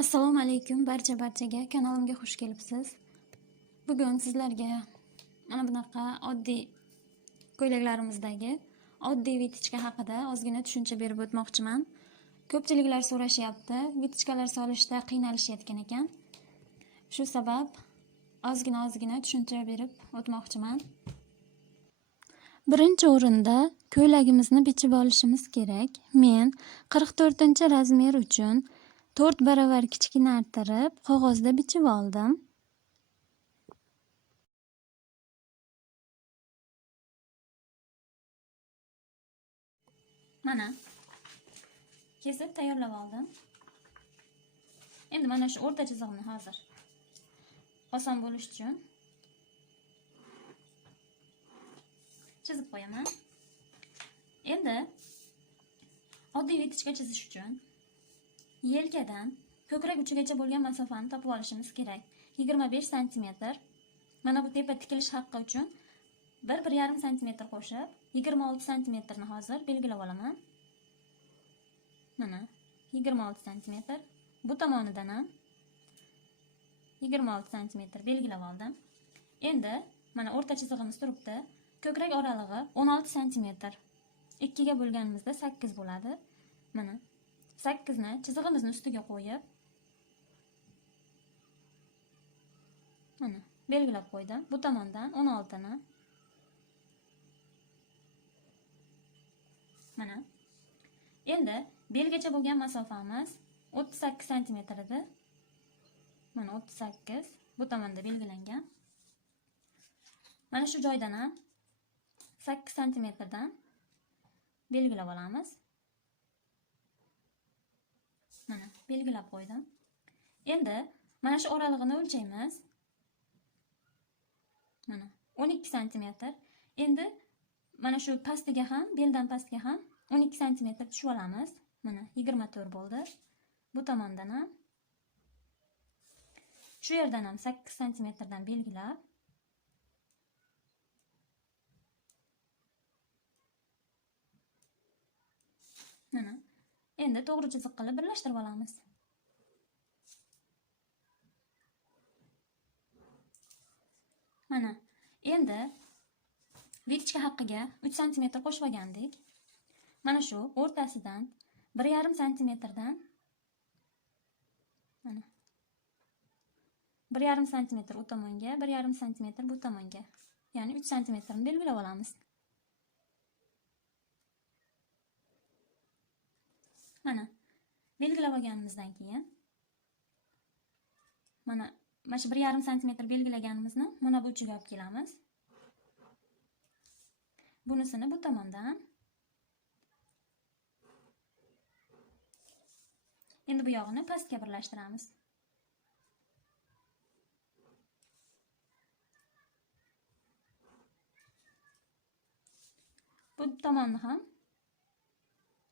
Assalomu alaykum barchaga kanalimga xush kelibsiz. Bugun sizlarga mana bunaqa oddiy ko'ylaklarimizdagi oddiy vitichka haqida ozgina tushuncha berib o'tmoqchiman. Ko'pchiliklar so'rashyapti, vitichkalar solishda qiynalishayotgan ekan. Shu sabab ozgina tushuncha berib o'tmoqchiman. Birinchi o'rinda ko'ylagimizni bichib olishimiz kerak. Men 44-razmer uchun 4 baravar kichkinartirib qog'ozda bichib oldim. Mana kesib tayyorlab oldim. Endi mana shu o'rta chiziqni hozir oson bo'lish uchun chizib qo'yaman. Endi oddiy vitichka chizish uchun yelkadan ko'krak uchigacha bo'lgan masofani topib olishimiz kerak. 25 sm. Mana bu tepa tikilish haqqi uchun 1-1,5 sm qo'shib 26 sm ni hozir belgilab olaman. Mana 26 sm. Bu tomonidan ham 26 sm belgilab oldim. Endi mana o'rta chizig'imiz turibdi. Ko'krak oralig'i 16 sm. 2 ga bo'lganimizda 8 bo'ladi. Mana 8 ni chizig'imizni ustiga qo'yib mana belgilab qo'ydim. Bu tomondan 16 ni mana. Endi belgacha bo'lgan masofamiz 38 sm edi. Mana 38 bu tomonda belgilangan. Mana shu joydan ham 8 sm dan belgilab olamiz. Mana belgilab qo'ydim. Endi mana shu oralig'ini o'lchaymiz. Mana 12 sm. Endi mana shu pastiga ham, beldan pastga ham 12 sm tushib olamiz. Mana 24 bo'ldi. Bu tomondan ham shu yerdan ham 8 sm dan belgilab mana endi to'g'ri chiziq qilib birlashtirib olamiz. Mana endi vitichka haqqiga 3 sm qo'shib olgandik. Mana shu o'rtasidan 1,5 sm dan mana 1,5 sm u tomonga, 1,5 sm bu tomonga, ya'ni 3 sm ni belgilab olamiz. Mana belgilab olganimizdan keyin mana shu 1,5 sm belgilaganimizni mana bu uchiga olib kelamiz. Bunisini bu tomondan. Endi bu yog'ini pastga birlashtiramiz. Bu tomonni ham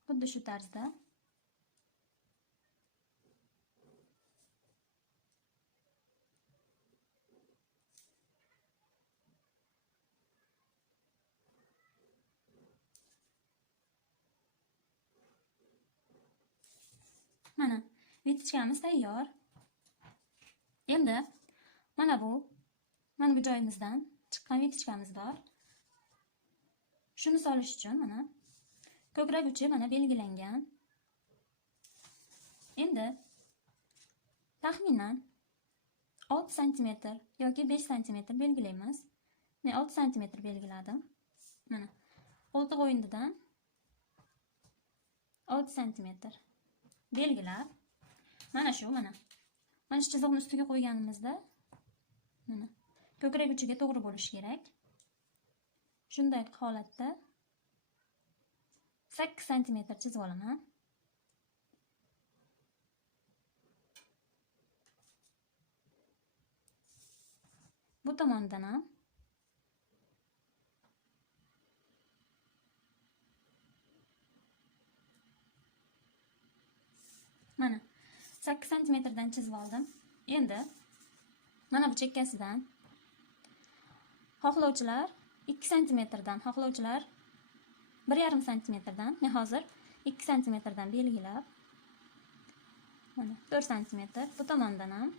xuddi shu tarzda mana vitichkamiz tayyor. Endi mana bu joyimizdan chiqqan vitichkamiz bor. Shuni solish uchun mana ko'krak uchi mana belgilangan. Endi taxminan 6 sm yoki 5 sm belgilaymiz. Men 6 sm belgiladim. Mana qo'ltiq o'yindidan 6 sm belgilab mana shu chiziqni ustiga qo'yganimizda mana ko'krak uchiga to'g'ri bo'lishi kerak. Shunday holatda 8 sm chizib olaman. Bu tomondan ham mana 8 sm dan chizib oldim. Endi mana bu chekkasidan xohlovchilar 2 sm dan, xohlovchilar 1,5 sm dan, men hozir 2 sm dan belgilab Mana 4 cm. Bu tomondan ham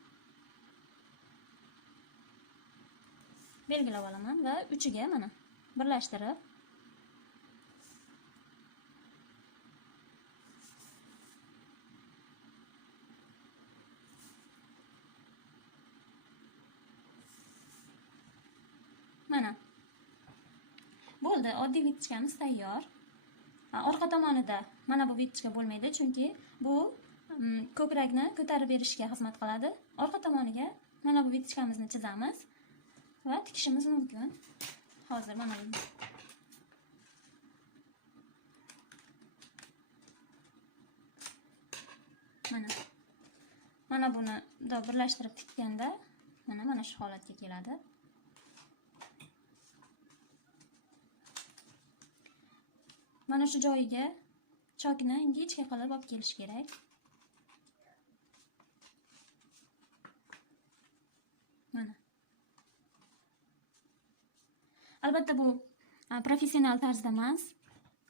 belgilab olaman va uchiga mana birlashtirib mana bo'ldi. Oddiy vitichkamiz tayyor. Orqa tomonida mana bu vitichka bo'lmaydi, chunki bu ko'krakni ko'tarib berishga xizmat qiladi. Orqa tomoniga mana bu vitichkamizni chizamiz va tikishimiz mumkin. Hozir mana bu mana buni birlashtirib tikganda mana shu holatga keladi. Mana shu joyiga chokni ingichka qilib olib kelish kerak. Mana. Albatta bu professional tarzda emas.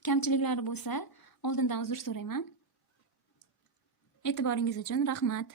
Kamchiliklari bo'lsa, oldindan uzr so'rayman. E'tiboringiz uchun rahmat.